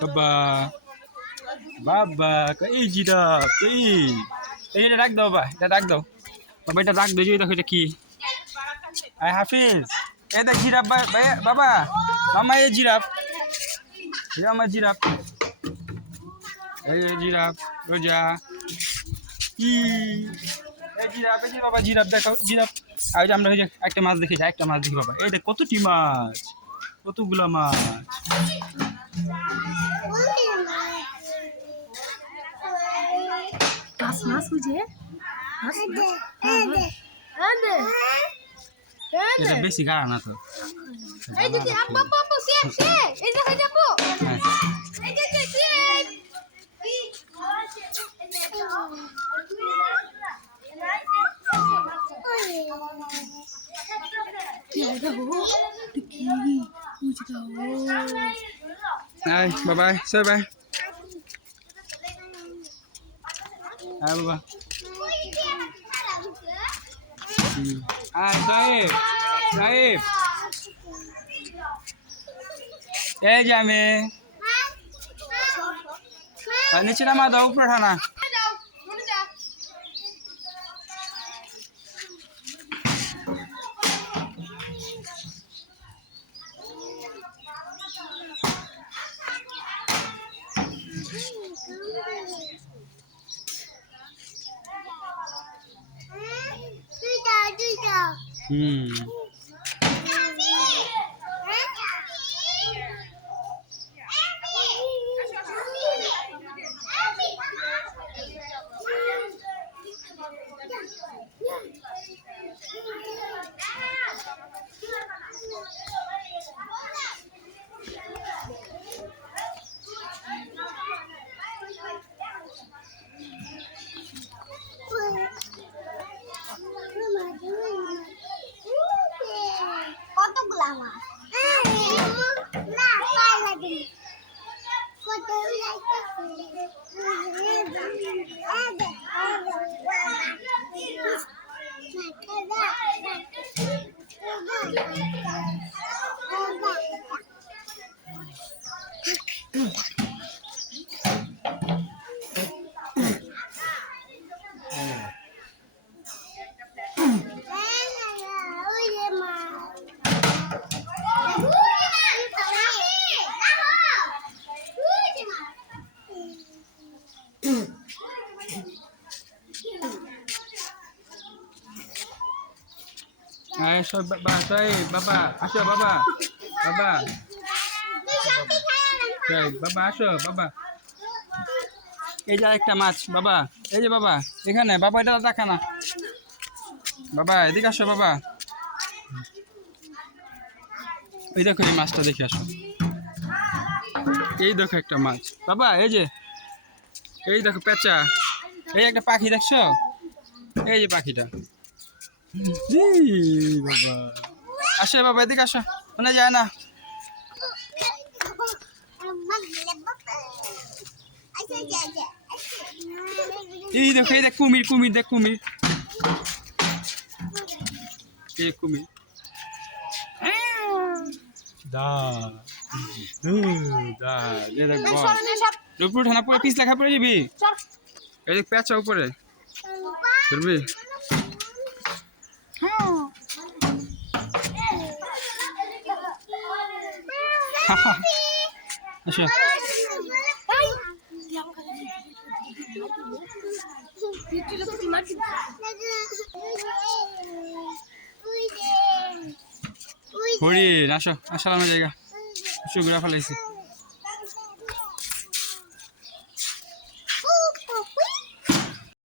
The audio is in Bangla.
বাবা বাবা এই জিরাফ এই এই এটা রাখ দাও বাবা এটা রাখ দাও। বাবা, এটা রাখ এই দেখো এটা কি। আয়, হাফিজ। এই দেখ, জিরাফ বাবা, মামা, এই জিরাফ। এই আমার জিরাফ। এই জিরাফ, রোজা। কি? এই জিরাফ, এই বাবা, জিরাফ দেখো জিরাফ। আর আমরা ওই যে একটা মাছ দেখি, একটা মাছ দেখি, বাবা। এই দেখ, কতটি মাছ, কতগুলা মাছ। মাছ মাছ বুঝে এটা বেশি গাড়া না তো এই দিদি আব্বু এই দেখো হ্যাঁ। এই যে যে bye bye. Say bye. Bye. Hmm. Hai, Saib. Saib. এই যে আমি নিচে নামা দাও উপরে ঠানা 嗯。Thank you. So baba, Saib, baba, আসো বাবা বাবা। বাবা আসো বাবা। এই যে একটা মাছ বাবা এই যে বাবা এখানে বাবা এটা দেখা না। বাবা এদিকে আসো বাবা। এই দেখো এই মাছটা দেখে আসো। এই দেখো একটা মাছ। বাবা এই যে এই দেখো পেঁচা। এই একটা পাখি দেখছ? এই যে পাখিটা। বাবা। আসো বাবা এদিকে আসো। মনে যায় না। এই দেখো এই দেখ কুমির কুমির দেখ কুমির। এই কুমির। দা দা দে দেখ রূপপুর থানা পরে পিস লেখা পড়ে যাবি এই দেখ পেঁচা উপরে। ধরবি? আসো। হরিণ আসো। আসো আমার জায়গা। শুক্রা ফেলাইছি।